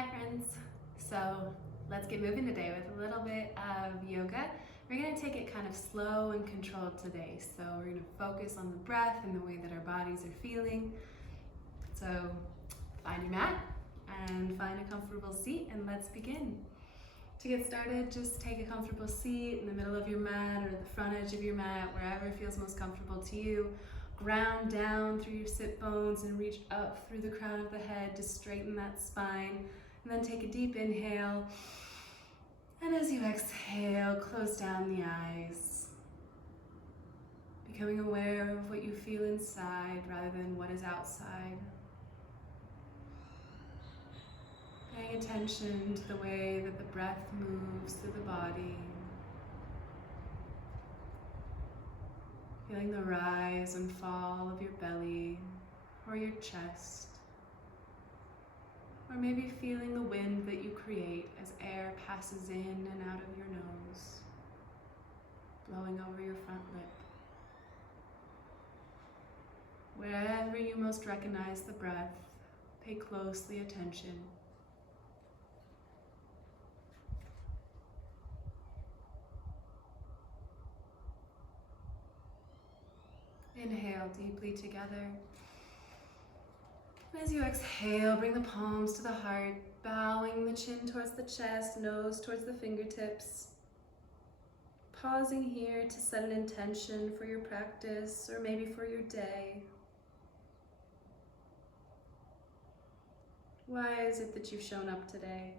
Hi friends. So let's get moving today with a little bit of yoga. We're going to take it kind of slow and controlled today. So we're going to focus on the breath and the way that our bodies are feeling. So find your mat and find a comfortable seat and let's begin. To get started, just take a comfortable seat in the middle of your mat or the front edge of your mat, wherever feels most comfortable to you. Ground down through your sit bones and reach up through the crown of the head to straighten that spine. And then take a deep inhale. And as you exhale, close down the eyes. Becoming aware of what you feel inside rather than what is outside. Paying attention to the way that the breath moves through the body. Feeling the rise and fall of your belly or your chest. Or maybe feeling the wind that you create as air passes in and out of your nose, blowing over your front lip. Wherever you most recognize the breath, pay closely attention. Inhale deeply together. And as you exhale, bring the palms to the heart, bowing the chin towards the chest, nose towards the fingertips. Pausing here to set an intention for your practice or maybe for your day. Why is it that you've shown up today?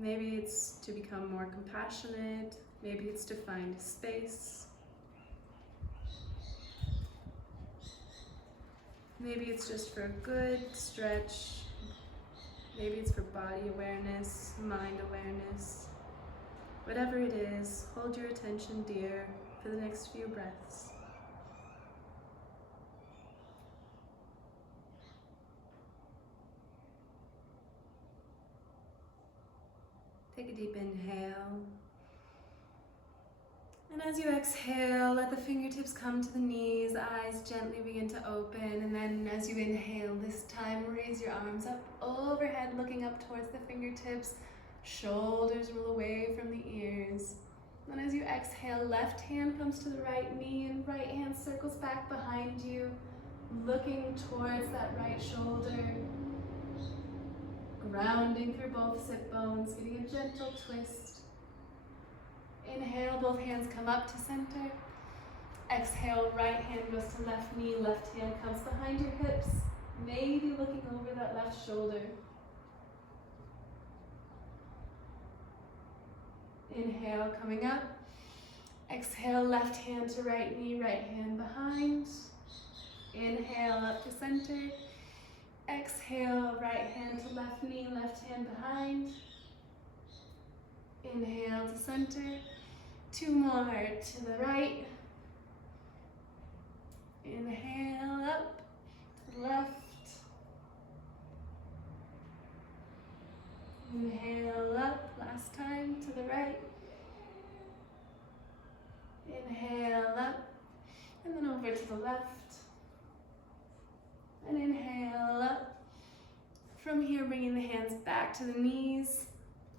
Maybe it's to become more compassionate. Maybe it's to find space. Maybe it's just for a good stretch. Maybe it's for body awareness, mind awareness. Whatever it is, hold your attention dear for the next few breaths. Take a deep inhale. And as you exhale, let the fingertips come to the knees, eyes gently begin to open, and then as you inhale this time, raise your arms up overhead, looking up towards the fingertips, shoulders roll away from the ears. And as you exhale, left hand comes to the right knee and right hand circles back behind you, looking towards that right shoulder, grounding through both sit bones, getting a gentle twist. Inhale, both hands come up to center. Exhale, right hand goes to left knee, left hand comes behind your hips, maybe looking over that left shoulder. Inhale, coming up. Exhale, left hand to right knee, right hand behind. Inhale, up to center. Exhale, right hand to left knee, left hand behind. Inhale to center. Two more to the right. Inhale up, to the left. Inhale up, last time to the right. Inhale up, and then over to the left. And inhale up. From here, bringing the hands back to the knees.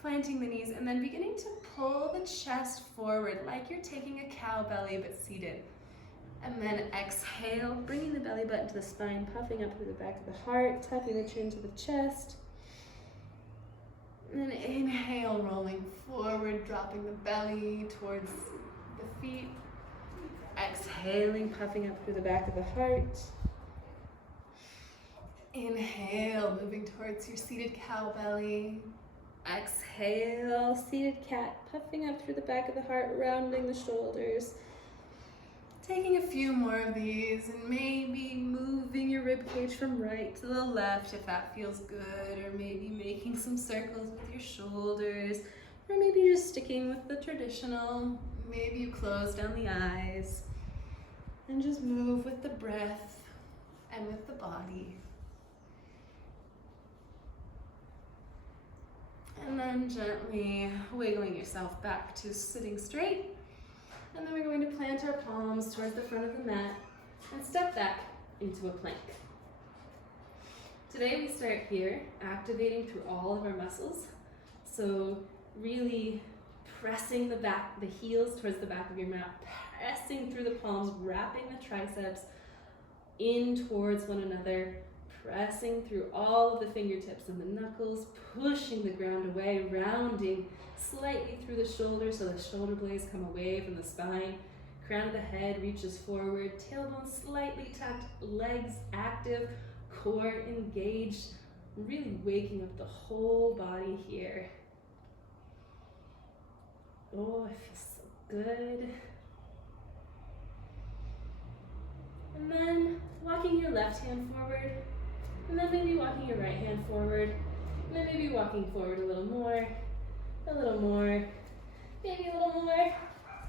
Planting the knees and then beginning to pull the chest forward like you're taking a cow belly but seated. And then exhale, bringing the belly button to the spine, puffing up through the back of the heart, tucking the chin to the chest. And then inhale, rolling forward, dropping the belly towards the feet. Exhaling, puffing up through the back of the heart. Inhale, moving towards your seated cow belly. Exhale, seated cat, puffing up through the back of the heart, rounding the shoulders. Taking a few more of these and maybe moving your rib cage from right to the left if that feels good, or maybe making some circles with your shoulders, or maybe just sticking with the traditional. Maybe you close down the eyes and just move with the breath and with the body. And then gently wiggling yourself back to sitting straight. And then we're going to plant our palms towards the front of the mat and step back into a plank. Today we start here, activating through all of our muscles. So really pressing the heels towards the back of your mat, pressing through the palms, wrapping the triceps in towards one another, pressing through all of the fingertips and the knuckles, pushing the ground away, rounding slightly through the shoulders so the shoulder blades come away from the spine. Crown of the head reaches forward, tailbone slightly tucked, legs active, core engaged, really waking up the whole body here. Oh, it feels so good. And then walking your left hand forward, and then maybe walking your right hand forward, and then maybe walking forward a little more, maybe a little more.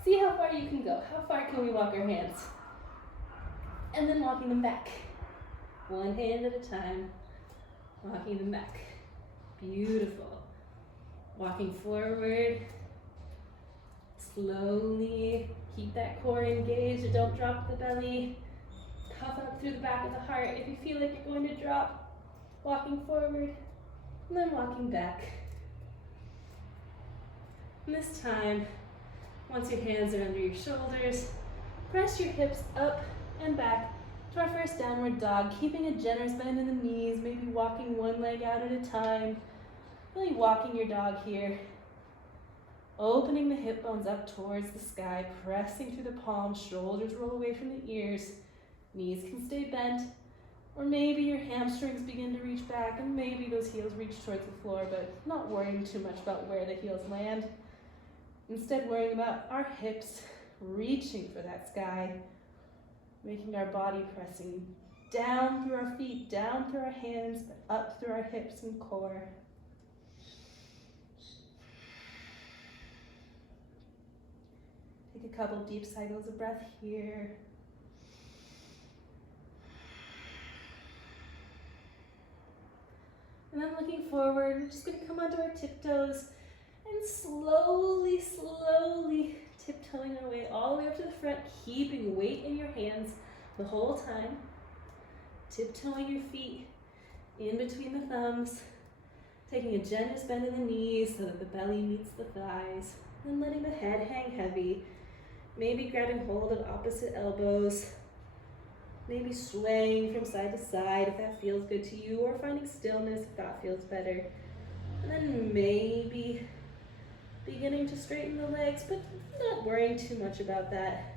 See how far you can go. How far can we walk our hands? And then walking them back. One hand at a time, walking them back. Beautiful. Walking forward, slowly. Keep that core engaged, don't drop the belly. Puff up through the back of the heart. If you feel like you're going to drop, walking forward, and then walking back. And this time, once your hands are under your shoulders, press your hips up and back to our first downward dog, keeping a generous bend in the knees, maybe walking one leg out at a time, really walking your dog here. Opening the hip bones up towards the sky, pressing through the palms, shoulders roll away from the ears, knees can stay bent, or maybe your hamstrings begin to reach back and maybe those heels reach towards the floor, but not worrying too much about where the heels land. Instead, worrying about our hips reaching for that sky, making our body pressing down through our feet, down through our hands, but up through our hips and core. Take a couple deep cycles of breath here. And then looking forward, we're just going to come onto our tiptoes and slowly, slowly tiptoeing our way all the way up to the front, keeping weight in your hands the whole time. Tiptoeing your feet in between the thumbs, taking a generous bend in the knees so that the belly meets the thighs, and letting the head hang heavy. Maybe grabbing hold of opposite elbows, maybe swaying from side to side if that feels good to you, or finding stillness if that feels better. And then maybe beginning to straighten the legs, but not worrying too much about that.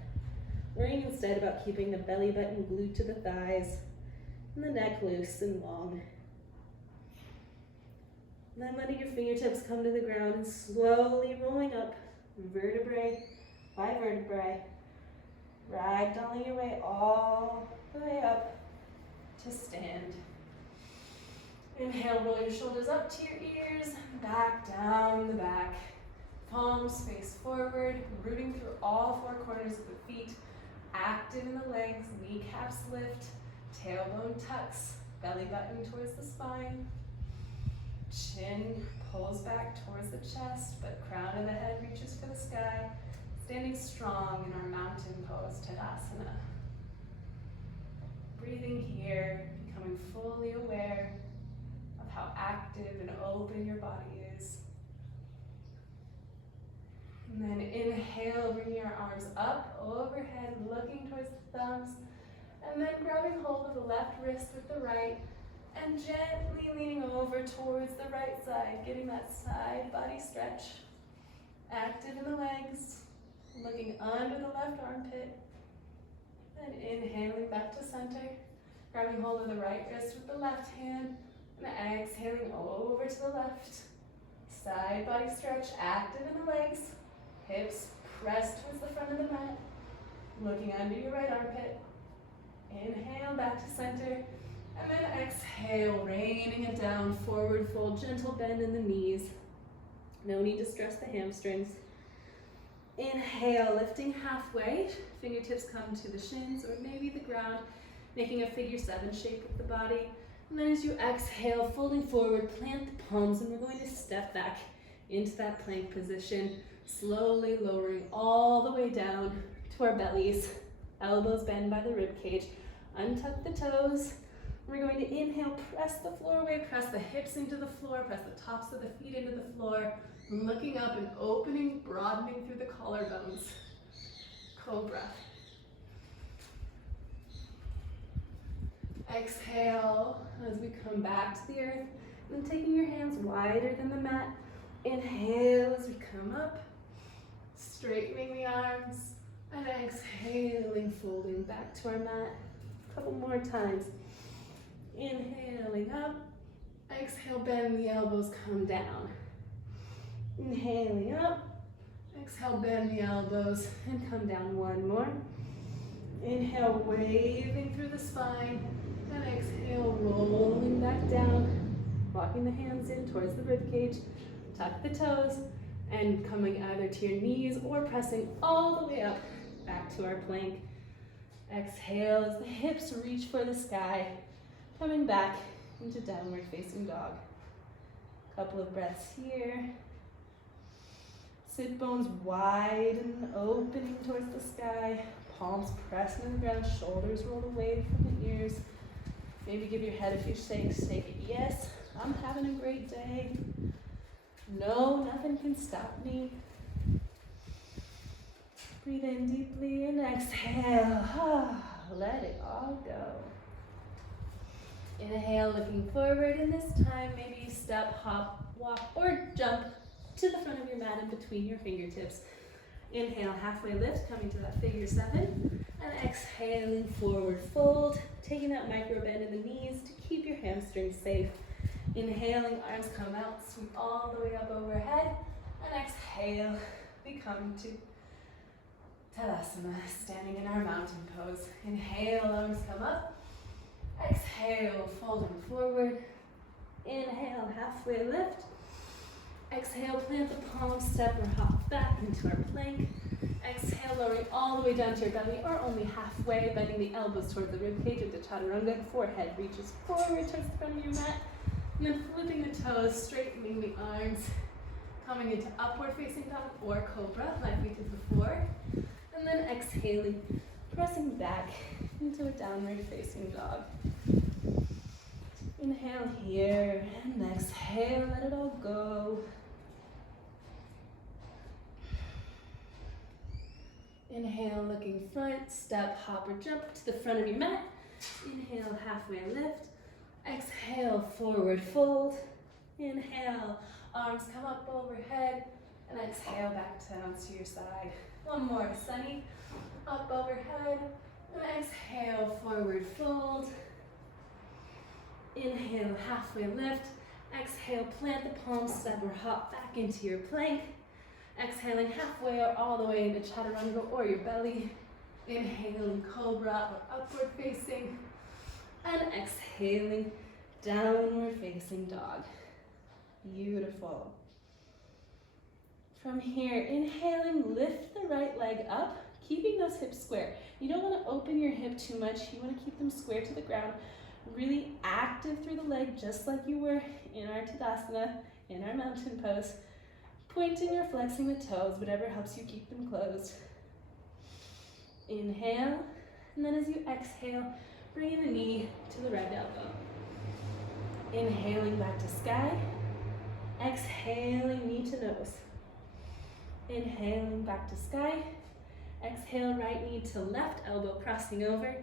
Worrying instead about keeping the belly button glued to the thighs and the neck loose and long. And then letting your fingertips come to the ground and slowly rolling up vertebrae by vertebrae, ragdolling your way all the way up to stand. Inhale, roll your shoulders up to your ears, back down the back. Palms face forward, rooting through all four corners of the feet, active in the legs, kneecaps lift, tailbone tucks, belly button towards the spine. Chin pulls back towards the chest, but crown of the head reaches for the sky. Standing strong in our mountain pose, Tadasana. Breathing here, becoming fully aware of how active and open your body is. And then inhale, bring your arms up, overhead, looking towards the thumbs, and then grabbing hold of the left wrist with the right, and gently leaning over towards the right side, getting that side body stretch. Active in the legs, looking under the left armpit, and inhaling back to center, grabbing hold of the right wrist with the left hand, and exhaling over to the left. Side body stretch, active in the legs, hips pressed towards the front of the mat, looking under your right armpit. Inhale back to center, and then exhale, raining it down, forward fold, gentle bend in the knees. No need to stress the hamstrings. Inhale, lifting halfway, fingertips come to the shins or maybe the ground, making a figure 7 shape with the body. And then as you exhale, folding forward, plant the palms, and we're going to step back into that plank position, slowly lowering all the way down to our bellies. Elbows bend by the rib cage. Untuck the toes, We're going to inhale, press the floor away, press the hips into the floor, press the tops of the feet into the floor, looking up and opening, broadening through the collarbones. Cobra. Exhale as we come back to the earth, and then taking your hands wider than the mat. Inhale as we come up, straightening the arms, and exhaling, folding back to our mat. A couple more times. Inhaling up, exhale, bend the elbows, come down. Inhaling up, exhale, bend the elbows, and come down. One more. Inhale, waving through the spine, and exhale, rolling back down, walking the hands in towards the rib cage. Tuck the toes, and coming either to your knees or pressing all the way up, back to our plank. Exhale as the hips reach for the sky, coming back into downward facing dog. Couple of breaths here. Sit bones wide and opening towards the sky. Palms pressing on the ground, shoulders rolled away from the ears. Maybe give your head a few shakes. Take it. Yes, I'm having a great day. No, nothing can stop me. Breathe in deeply and exhale. Let it all go. Inhale, looking forward, and this time maybe step, hop, walk, or jump to the front of your mat in between your fingertips. Inhale, halfway lift, coming to that figure 7, and exhaling, forward fold, taking that micro bend in the knees to keep your hamstrings safe. Inhaling, arms come out, sweep all the way up overhead, and exhale, we come to Tadasana, standing in our mountain pose. Inhale, arms come up. Exhale, folding forward. Inhale, halfway lift. Exhale, plant the palms, step or hop back into our plank. Exhale, lowering all the way down to your belly, or only halfway, bending the elbows toward the ribcage into Chaturanga. Forehead reaches forward towards the front of your mat. And then flipping the toes, straightening the arms, coming into upward facing dog or cobra, like we did before. And then exhaling, pressing back into a downward facing dog. Inhale here, and exhale, let it all go. Inhale, looking front, step, hop, or jump to the front of your mat. Inhale, halfway lift. Exhale, forward fold. Inhale, arms come up overhead, and exhale, back down to your side. One more, sunny, up overhead, and exhale, forward fold. Inhale, halfway lift. Exhale, plant the palms, step or hop back into your plank. Exhaling halfway or all the way into Chaturanga or your belly. Inhaling, cobra or upward facing. And exhaling, downward facing dog. Beautiful. From here, inhaling, lift the right leg up, keeping those hips square. You don't want to open your hip too much. You want to keep them square to the ground. Really active through the leg, just like you were in our Tadasana, in our mountain pose. Pointing or flexing the toes, whatever helps you keep them closed. Inhale, and then as you exhale, bringing the knee to the right elbow. Inhaling back to sky. Exhaling, knee to nose. Inhaling back to sky. Exhale, right knee to left elbow, crossing over.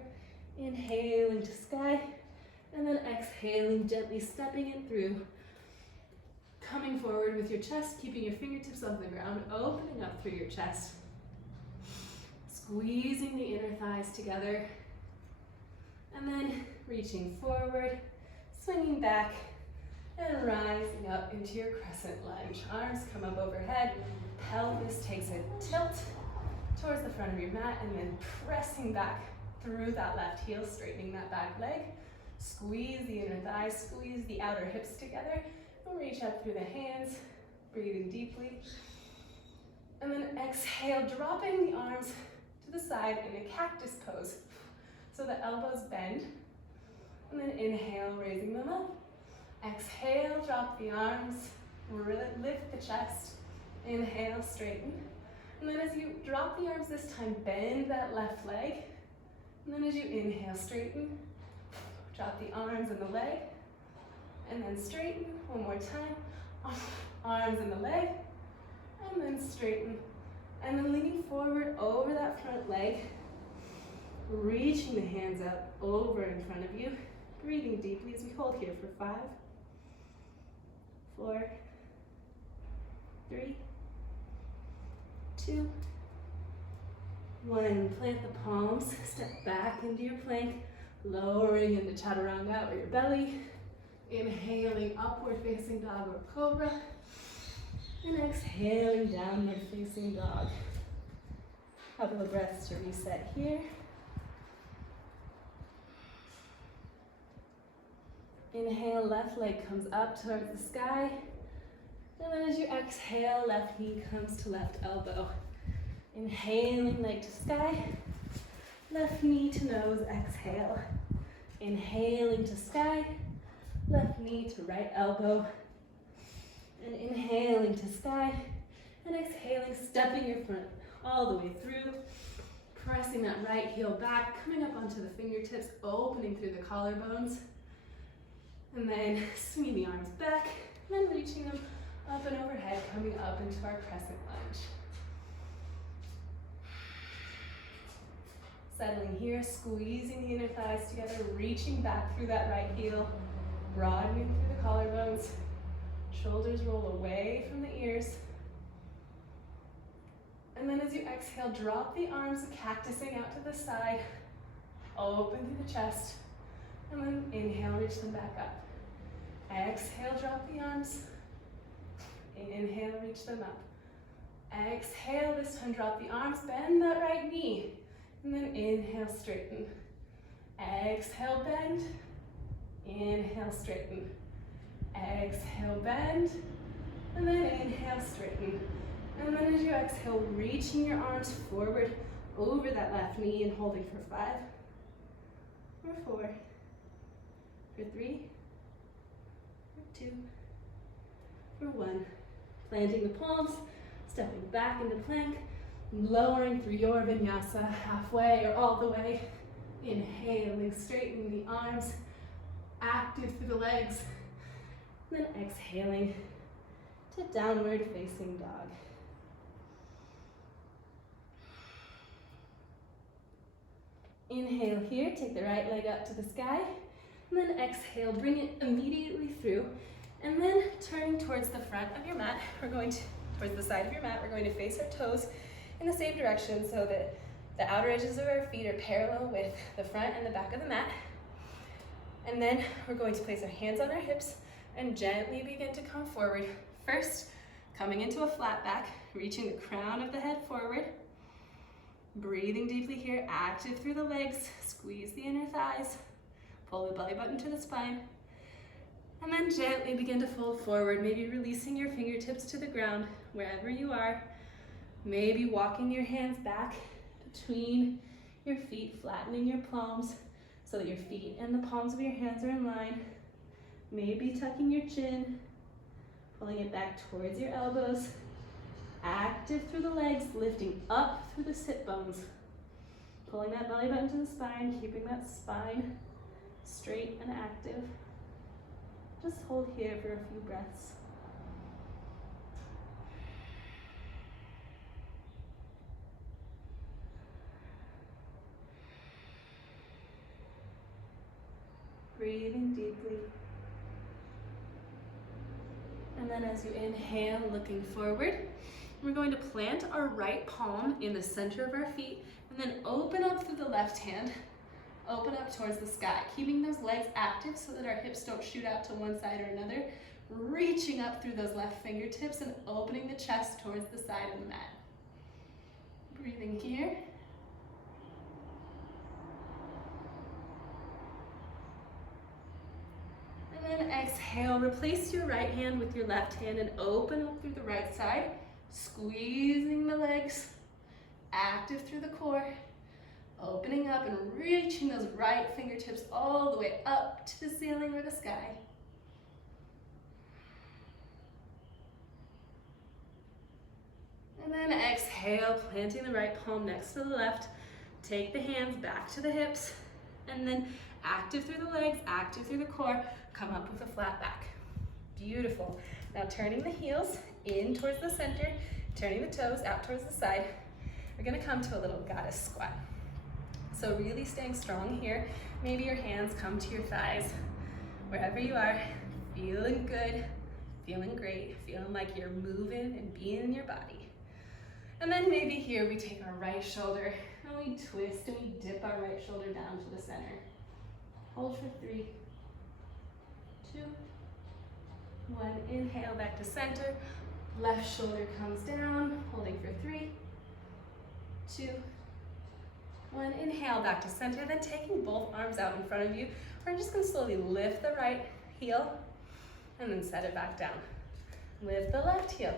Inhaling to sky. And then exhaling, gently stepping in through. Coming forward with your chest, keeping your fingertips off the ground, opening up through your chest. Squeezing the inner thighs together. And then reaching forward, swinging back, and rising up into your crescent lunge. Arms come up overhead, pelvis takes a tilt towards the front of your mat, and then pressing back through that left heel, straightening that back leg. Squeeze the inner thighs, squeeze the outer hips together, and reach up through the hands, breathing deeply. And then exhale, dropping the arms to the side in a cactus pose. So the elbows bend, and then inhale, raising them up. Exhale, drop the arms, lift the chest. Inhale, straighten. And then as you drop the arms this time, bend that left leg. And then as you inhale, straighten. Drop the arms and the leg, and then straighten. One more time. Arms and the leg, and then straighten. And then leaning forward over that front leg, reaching the hands up over in front of you. Breathing deeply as we hold here for 5, 4, 3, 2, 1. Plant the palms, step back into your plank, lowering into chaturanga or your belly. Inhaling upward facing dog or cobra. And exhaling downward facing dog. Couple of breaths to reset here. Inhale, left leg comes up towards the sky. And then as you exhale, left knee comes to left elbow. Inhaling, leg to sky. Left knee to nose, exhale. Inhaling to sky. Left knee to right elbow. And inhaling to sky. And exhaling, stepping your front all the way through. Pressing that right heel back, coming up onto the fingertips, opening through the collarbones. And then swinging the arms back, and then reaching them up and overhead, coming up into our crescent lunge. Settling here, squeezing the inner thighs together, reaching back through that right heel, broadening through the collarbones. Shoulders roll away from the ears. And then as you exhale, drop the arms, cactusing out to the side, open through the chest. And then inhale, reach them back up. Exhale, drop the arms. Inhale, reach them up. Exhale, this time drop the arms, bend that right knee. And then inhale, straighten. Exhale, bend. Inhale, straighten. Exhale, bend. And then inhale, straighten. And then as you exhale, reaching your arms forward over that left knee and holding for 5, for 4, for 3, for 2, for 1. Planting the palms, stepping back into plank, lowering through your vinyasa halfway or all the way. Inhaling, straightening the arms, active through the legs. And then exhaling to downward facing dog. Inhale here, take the right leg up to the sky. And then exhale, bring it immediately through. And then turning towards the front of your mat, towards the side of your mat, we're going to face our toes in the same direction so that the outer edges of our feet are parallel with the front and the back of the mat. And then we're going to place our hands on our hips and gently begin to come forward. First, coming into a flat back, reaching the crown of the head forward. Breathing deeply here, active through the legs, squeeze the inner thighs, pull the belly button to the spine. And then gently begin to fold forward, maybe releasing your fingertips to the ground wherever you are. Maybe walking your hands back between your feet, flattening your palms so that your feet and the palms of your hands are in line. Maybe tucking your chin, pulling it back towards your elbows. Active through the legs, lifting up through the sit bones. Pulling that belly button to the spine, keeping that spine straight and active. Just hold here for a few breaths. Breathing deeply. And then as you inhale, looking forward, we're going to plant our right palm in the center of our feet and then open up through the left hand, open up towards the sky, keeping those legs active so that our hips don't shoot out to one side or another, reaching up through those left fingertips and opening the chest towards the side of the mat. Breathing here. And then exhale, replace your right hand with your left hand and open up through the right side, squeezing the legs, active through the core, opening up and reaching those right fingertips all the way up to the ceiling or the sky. And then exhale, planting the right palm next to the left. Take the hands back to the hips. And then Active through the legs, active through the core. Come up with a flat back. Beautiful. Now turning the heels in towards the center, turning the toes out towards the side. We're gonna come to a little goddess squat. So really staying strong here. Maybe your hands come to your thighs. Wherever you are, feeling good, feeling great, feeling like you're moving and being in your body. And then maybe here we take our right shoulder and we twist and we dip our right shoulder down to the center. Hold for 3, 2, 1. Inhale back to center. Left shoulder comes down, holding for 3, 2, 1. Inhale back to center, then taking both arms out in front of you. We're just gonna slowly lift the right heel and then set it back down. Lift the left heel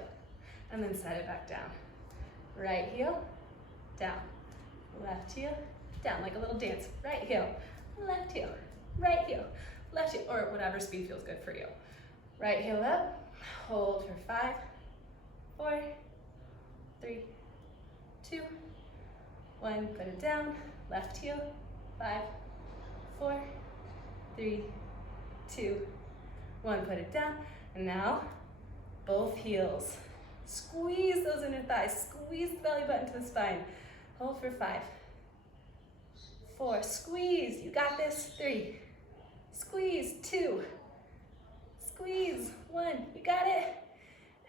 and then set it back down. Right heel, down. Left heel, down, like a little dance. Right heel, left heel, right heel, left heel, or whatever speed feels good for you. Right heel up, hold for 5, 4, 3, 2, 1. Put it down, left heel, 5, 4, 3, 2, 1. Put it down, and now both heels. Squeeze those inner thighs, squeeze the belly button to the spine. Hold for 5, 4, squeeze, you got this, 3, squeeze, 2, squeeze, 1, you got it,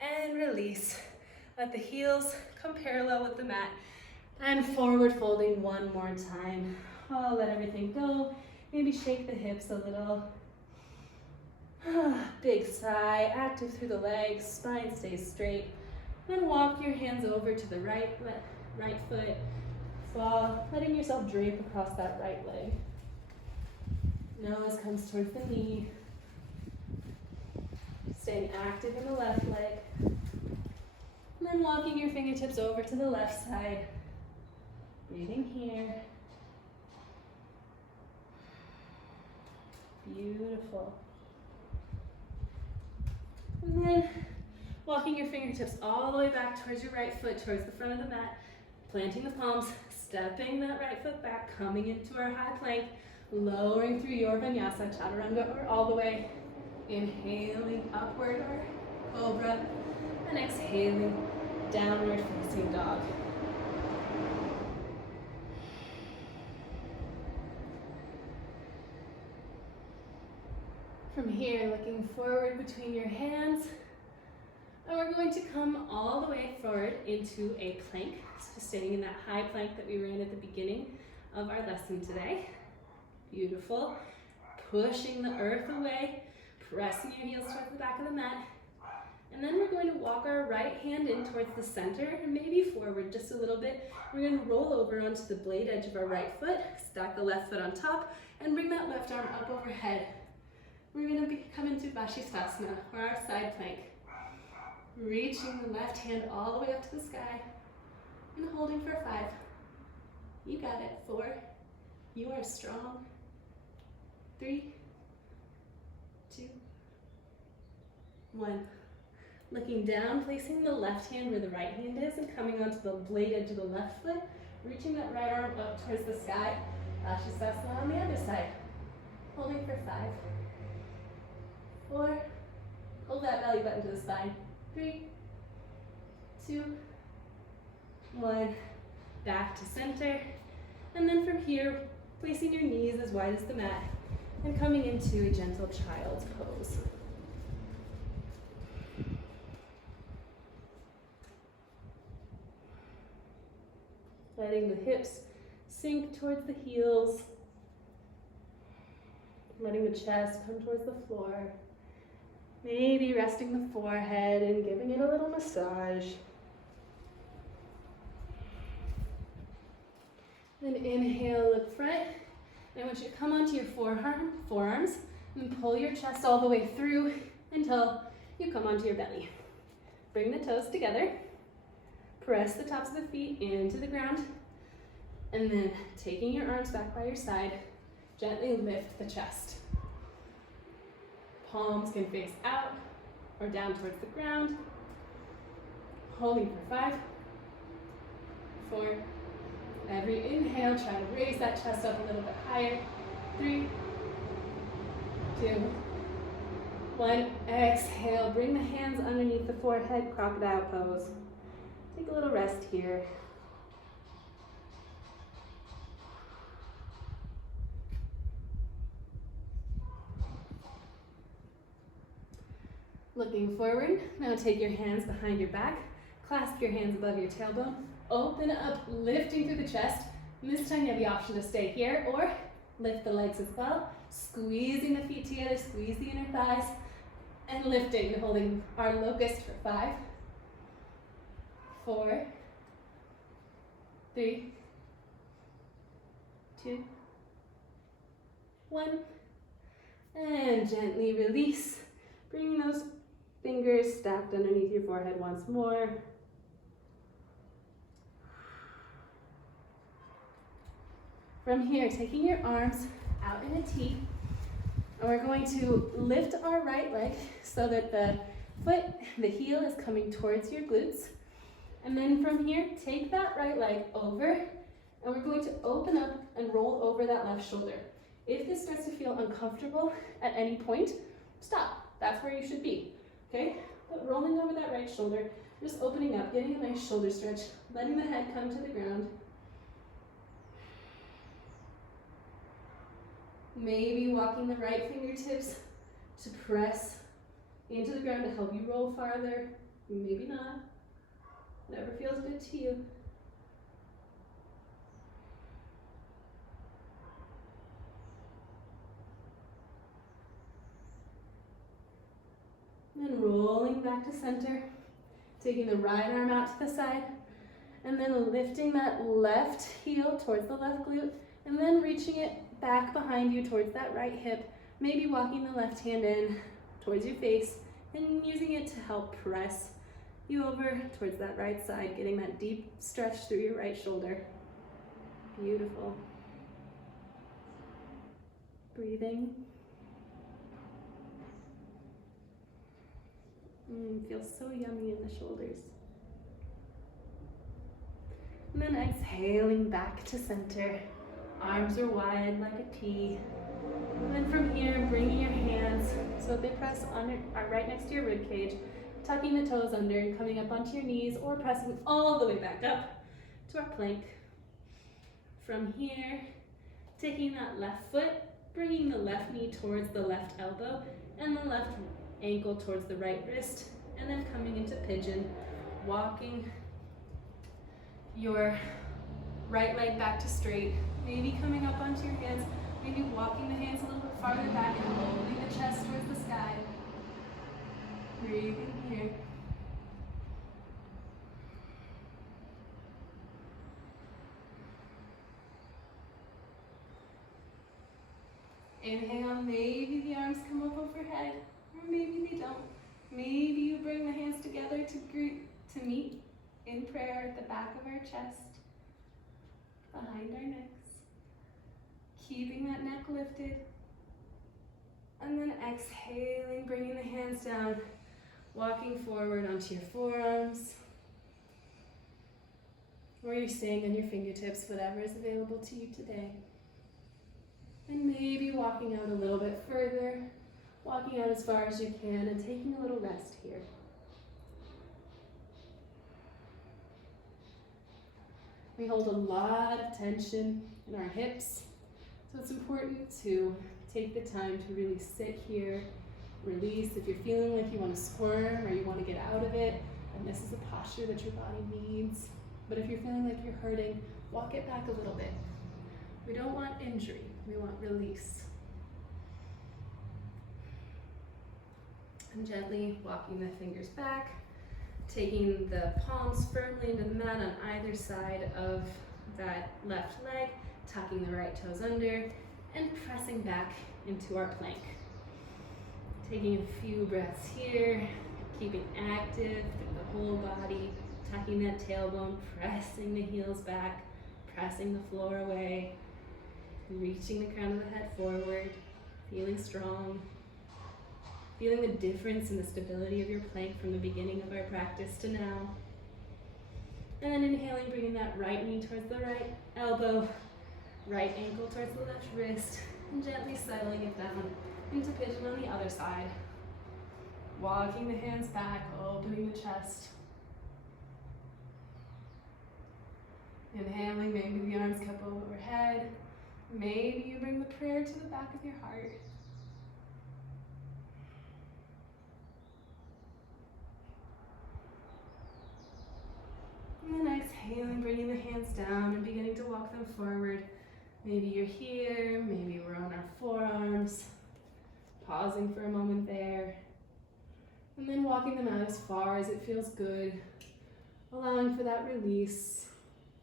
and release. Let the heels come parallel with the mat, and forward folding one more time. Oh, let everything go, maybe shake the hips a little. Big sigh, active through the legs, spine stays straight. Then walk your hands over to the right foot, fall, letting yourself drape across that right leg. Nose comes towards the knee. Staying active in the left leg. And then walking your fingertips over to the left side. Breathing here. Beautiful. And then walking your fingertips all the way back towards your right foot, towards the front of the mat, planting the palms, stepping that right foot back, coming into our high plank, lowering through your vinyasa, chaturanga, or all the way, inhaling upward or cobra, and exhaling downward facing dog. From here, looking forward between your hands, and we're going to come all the way forward into a plank, so staying in that high plank that we ran at the beginning of our lesson today. Beautiful. Pushing the earth away, pressing your heels towards the back of the mat, and then we're going to walk our right hand in towards the center and maybe forward just a little bit. We're going to roll over onto the blade edge of our right foot, stack the left foot on top, and bring that left arm up overhead. We're going to come into Vashisthasana, or our side plank. Reaching the left hand all the way up to the sky, and holding for 5. You got it. 4. You are strong. 3, 2, 1. Looking down, placing the left hand where the right hand is, and coming onto the blade edge of the left foot, reaching that right arm up towards the sky. Vashisthasana on the other side. Holding for 5, 4. Hold that belly button to the spine. 3, 2, 1. Back to center. And then from here, placing your knees as wide as the mat and coming into a gentle child's pose. Letting the hips sink towards the heels. Letting the chest come towards the floor. Maybe resting the forehead and giving it a little massage. Then inhale, look front. And I want you to come onto your forearms and pull your chest all the way through until you come onto your belly. Bring the toes together. Press the tops of the feet into the ground. And then taking your arms back by your side, gently lift the chest. Palms can face out or down towards the ground. Holding for 5, 4. Every inhale, try to raise that chest up a little bit higher. 3, 2, 1. Exhale, bring the hands underneath the forehead, crocodile pose. Take a little rest here. Looking forward, now take your hands behind your back, clasp your hands above your tailbone, open up, lifting through the chest. And this time you have the option to stay here or lift the legs as well, squeezing the feet together, squeeze the inner thighs, and lifting, holding our locust for 5, 4, 3, 2, 1, and gently release, bringing those fingers stacked underneath your forehead once more. From here, taking your arms out in a T, and we're going to lift our right leg so that the heel is coming towards your glutes. And then from here, take that right leg over, and we're going to open up and roll over that left shoulder. If this starts to feel uncomfortable at any point, stop. That's where you should be, okay? But rolling over that right shoulder, just opening up, getting a nice shoulder stretch, letting the head come to the ground. Maybe walking the right fingertips to press into the ground to help you roll farther. Maybe not. Whatever feels good to you. And rolling back to center, taking the right arm out to the side, and then lifting that left heel towards the left glute, and then reaching it back behind you towards that right hip, maybe walking the left hand in towards your face, and using it to help press you over towards that right side, getting that deep stretch through your right shoulder. Beautiful. Breathing. Feels so yummy in the shoulders. And then exhaling back to center. Arms are wide like a T. And then from here, bringing your hands so they press are right next to your rib cage, tucking the toes under and coming up onto your knees or pressing all the way back up to our plank. From here, taking that left foot, bringing the left knee towards the left elbow and the left ankle towards the right wrist, and then coming into pigeon, walking your right leg back to straight, maybe coming up onto your hands, maybe walking the hands a little bit farther back and holding the chest towards the sky. Breathing here. Inhale, maybe the arms come up overhead, or maybe they don't. Maybe you bring the hands together to meet in prayer at the back of our chest, behind our necks. Keeping that neck lifted. And then exhaling, bringing the hands down, walking forward onto your forearms. Or you're staying on your fingertips, whatever is available to you today. And maybe walking out a little bit further, walking out as far as you can and taking a little rest here. We hold a lot of tension in our hips, so it's important to take the time to really sit here, release. If you're feeling like you want to squirm or you want to get out of it, and this is a posture that your body needs. But if you're feeling like you're hurting, walk it back a little bit. We don't want injury, we want release. And gently walking the fingers back, taking the palms firmly into the mat on either side of that left leg, tucking the right toes under, and pressing back into our plank. Taking a few breaths here, keeping active through the whole body, tucking that tailbone, pressing the heels back, pressing the floor away, reaching the crown of the head forward, feeling strong, feeling the difference in the stability of your plank from the beginning of our practice to now. And then inhaling, bringing that right knee towards the right elbow, right ankle towards the left wrist, and gently settling it down into pigeon on the other side. Walking the hands back, opening the chest. Inhaling, maybe the arms cup overhead. Maybe you bring the prayer to the back of your heart. And then exhaling, bringing the hands down and beginning to walk them forward. Maybe you're here, maybe we're on our forearms. Pausing for a moment there. And then walking them out as far as it feels good. Allowing for that release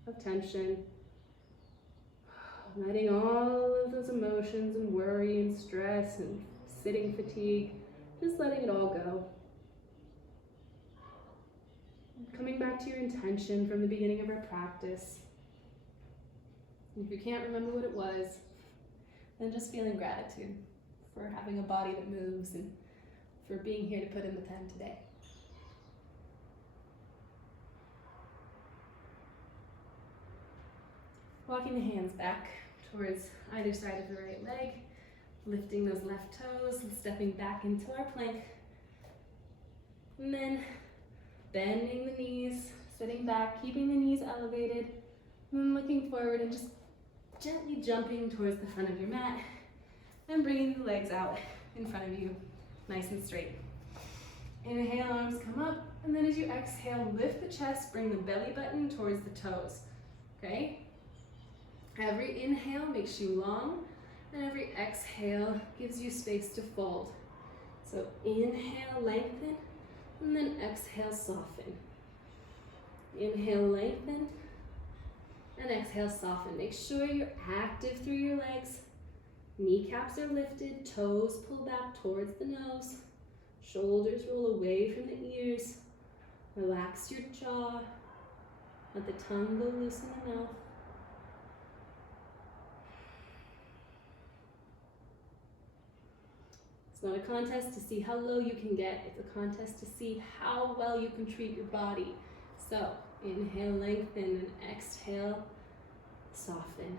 of tension. Letting all of those emotions and worry and stress and sitting fatigue, just letting it all go. Coming back to your intention from the beginning of our practice. If you can't remember what it was, then just feeling gratitude for having a body that moves and for being here to put in the pen today. Walking the hands back towards either side of the right leg, lifting those left toes and stepping back into our plank. And then bending the knees, sitting back, keeping the knees elevated, and then looking forward and just gently jumping towards the front of your mat and bringing the legs out in front of you, nice and straight. Inhale, arms come up, and then as you exhale, lift the chest, bring the belly button towards the toes, okay? Every inhale makes you long, and every exhale gives you space to fold. So inhale, lengthen, and then exhale, soften. Inhale, lengthen, and exhale, soften. Make sure you're active through your legs. Kneecaps are lifted, toes pull back towards the nose. Shoulders roll away from the ears. Relax your jaw. Let the tongue go loose in the mouth. It's not a contest to see how low you can get. It's a contest to see how well you can treat your body. So, inhale, lengthen, and exhale, soften.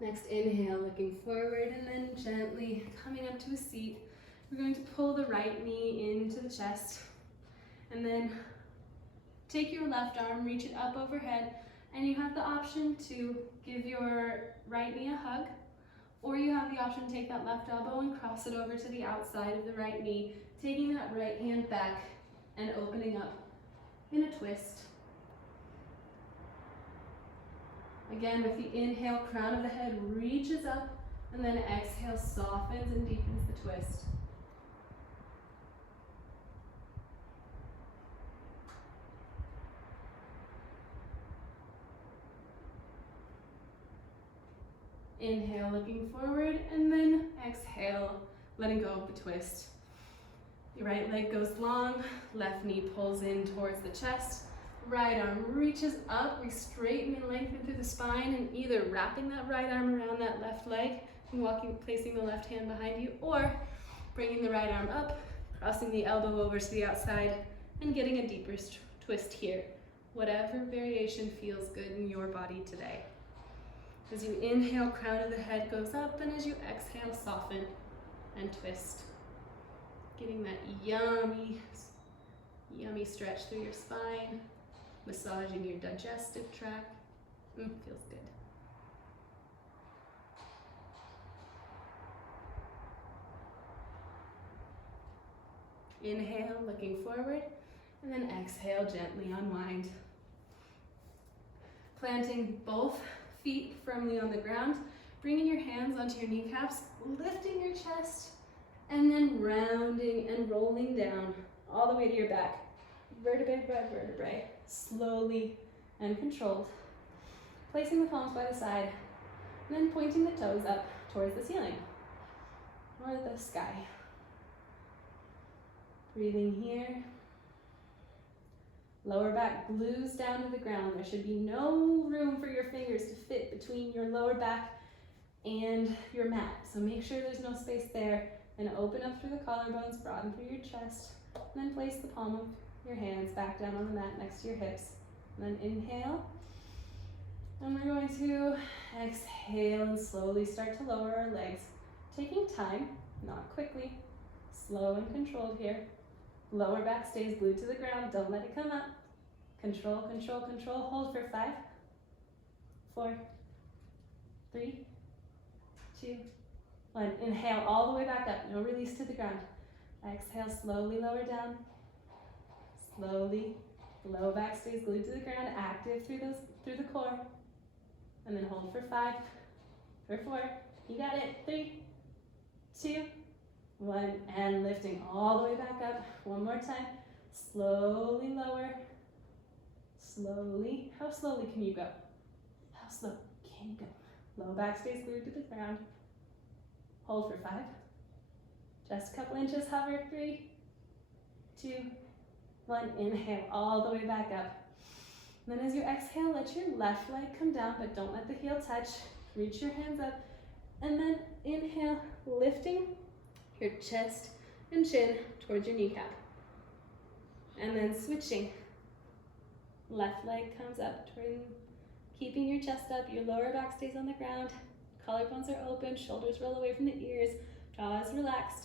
Next, inhale, looking forward, and then gently coming up to a seat. We're going to pull the right knee into the chest, and then take your left arm, reach it up overhead, and you have the option to give your right knee a hug, or you have the option to take that left elbow and cross it over to the outside of the right knee, taking that right hand back and opening up in a twist. Again, with the inhale, crown of the head reaches up, and then exhale, softens and deepens the twist. Inhale, looking forward, and then exhale, letting go of the twist. Your right leg goes long, left knee pulls in towards the chest, right arm reaches up, we straighten and lengthen through the spine, and either wrapping that right arm around that left leg and placing the left hand behind you, or bringing the right arm up, crossing the elbow over to the outside, and getting a deeper twist here. Whatever variation feels good in your body today. As you inhale, crown of the head goes up, and as you exhale, soften and twist. Getting that yummy, yummy stretch through your spine, massaging your digestive tract. Feels good. Inhale, looking forward, and then exhale, gently unwind. Planting both feet firmly on the ground, bringing your hands onto your kneecaps, lifting your chest, and then rounding and rolling down all the way to your back, vertebrae by vertebrae, slowly and controlled. Placing the palms by the side, and then pointing the toes up towards the ceiling or the sky. Breathing here. Lower back glues down to the ground. There should be no room for your fingers to fit between your lower back and your mat. So make sure there's no space there. And open up through the collarbones, broaden through your chest. And then place the palm of your hands back down on the mat next to your hips. And then inhale. And we're going to exhale and slowly start to lower our legs, taking time, not quickly, slow and controlled here. Lower back stays glued to the ground, don't let it come up. Control, control, control, hold for 5, 4, 3, 2, 1. Inhale all the way back up, no release to the ground. Exhale, slowly lower down. Slowly, low back stays glued to the ground, active through the core. And then hold for 5, for 4, you got it, 3, 2, 1, and lifting all the way back up. One more time, slowly lower, slowly. How slowly can you go? How slow can you go? Low back stays glued to the ground. Hold for 5, just a couple inches, hover, 3, 2, 1, inhale all the way back up. Then as you exhale, let your left leg come down, but don't let the heel touch. Reach your hands up, and then inhale, lifting your chest and chin towards your kneecap. And then switching. Left leg comes up, keeping your chest up, your lower back stays on the ground, collarbones are open, shoulders roll away from the ears, jaw is relaxed.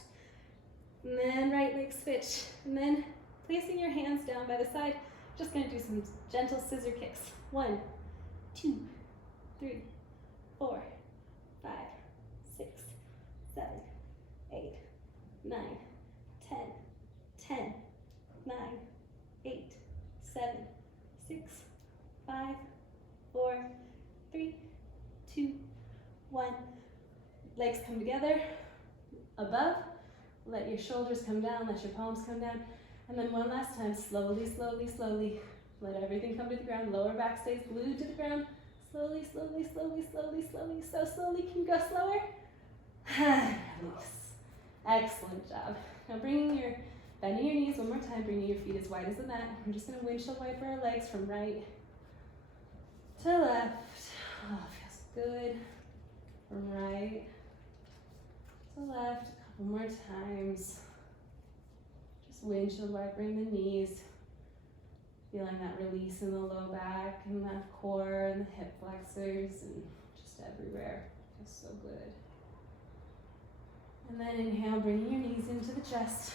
And then right leg switch, and then placing your hands down by the side, just gonna do some gentle scissor kicks. 1, 2, 3, 4, 5, 6, 7, 8, 9, 10, 10, 9, 8, 7, 6, 5, 4, 3, 2, 1. Legs come together, above. Let your shoulders come down, let your palms come down. And then one last time, slowly, slowly, slowly. Let everything come to the ground. Lower back stays glued to the ground. Slowly, slowly, slowly, slowly, slowly. So slowly, can you go slower? Release. Excellent job. Now bending your knees one more time, bringing your feet as wide as the mat. I'm just gonna windshield wiper our legs from right to left. Oh, feels good. From right to left, a couple more times. Just windshield wipering the knees. Feeling that release in the low back and that core and the hip flexors and just everywhere. Feels so good. And then inhale, bringing your knees into the chest.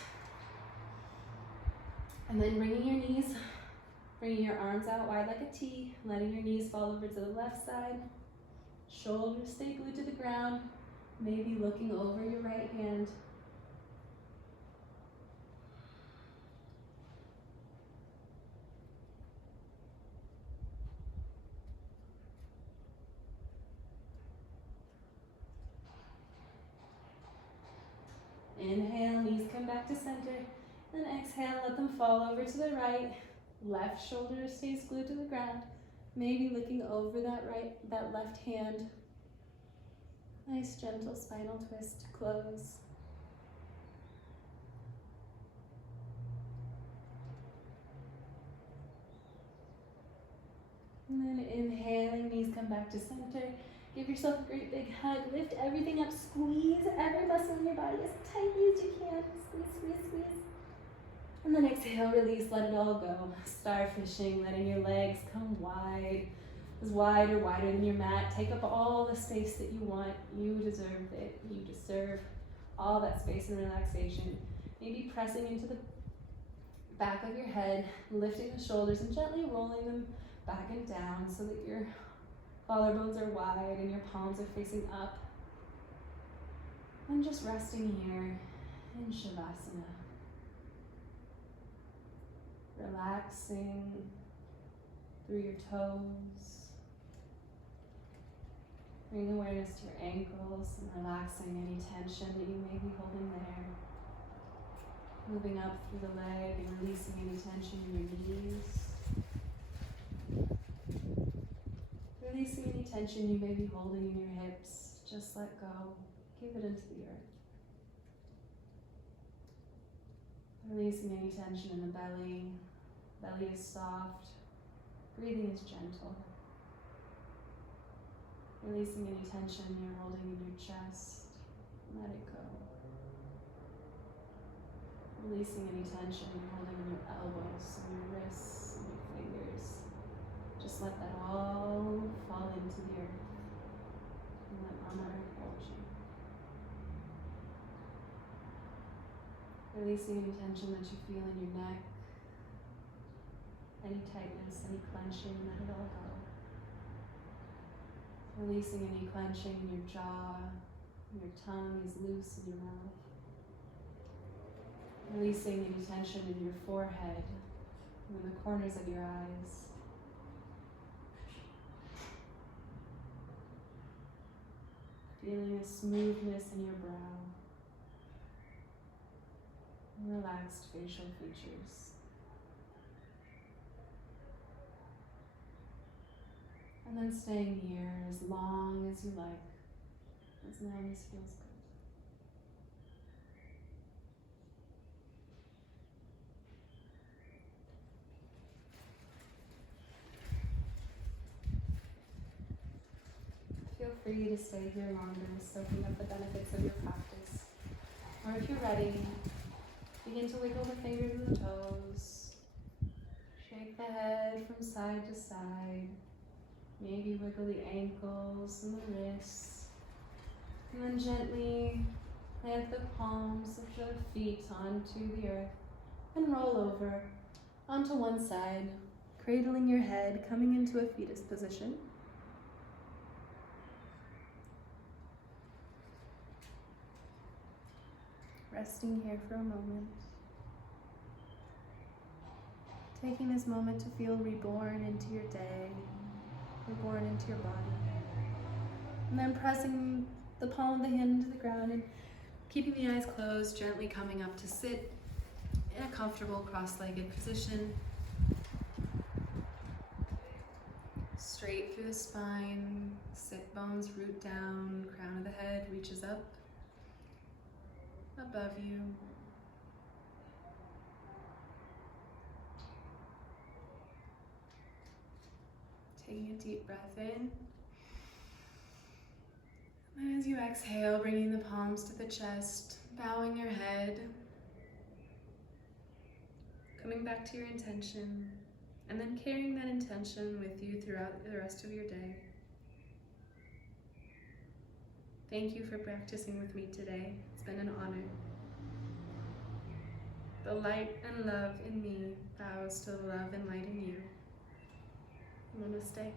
And then bringing your arms out wide like a T, letting your knees fall over to the left side. Shoulders stay glued to the ground, maybe looking over your right hand. Inhale, knees come back to center. Then exhale, let them fall over to the right. Left shoulder stays glued to the ground. Maybe looking over that left hand. Nice gentle spinal twist to close. And then inhaling, knees come back to center. Give yourself a great big hug. Lift everything up. Squeeze every muscle in your body as tightly as you can. Squeeze, squeeze, squeeze. And then exhale, release, let it all go. Starfishing, letting your legs come wide. As wide or wider than your mat. Take up all the space that you want. You deserve it. You deserve all that space and relaxation. Maybe pressing into the back of your head, lifting the shoulders and gently rolling them back and down so that your collarbones are wide and your palms are facing up. And just resting here in Shavasana. Relaxing through your toes. Bring awareness to your ankles and relaxing any tension that you may be holding there. Moving up through the leg and releasing any tension in your knees. Releasing any tension you may be holding in your hips. Just let go. Give it into the earth. Releasing any tension in the belly. Belly is soft. Breathing is gentle. Releasing any tension you're holding in your chest. Let it go. Releasing any tension you're holding in your elbows and your wrists and your fingers. Just let that all fall into the earth and let Mama Earth hold you. Releasing any tension that you feel in your neck, any tightness, any clenching, let it all go. Releasing any clenching in your jaw, your tongue is loose in your mouth. Releasing any tension in your forehead, and in the corners of your eyes. Feeling a smoothness in your brow. And relaxed facial features. And then staying here as long as you like, as long as feels good. Feel free to stay here longer, soaking up the benefits of your practice. Or if you're ready, begin to wiggle the fingers and the toes. Shake the head from side to side. Maybe wiggle the ankles and the wrists. And then gently plant the palms of the feet onto the earth and roll over onto one side, cradling your head, coming into a fetus position. Resting here for a moment. Taking this moment to feel reborn into your day, reborn into your body. And then pressing the palm of the hand into the ground and keeping the eyes closed, gently coming up to sit in a comfortable cross-legged position. Straight through the spine, sit bones root down, crown of the head reaches up, above you. Taking a deep breath in. And as you exhale, bringing the palms to the chest, bowing your head, coming back to your intention, and then carrying that intention with you throughout the rest of your day. Thank you for practicing with me today. It's been an honor. The light and love in me bows to the love and light in you. Namaste.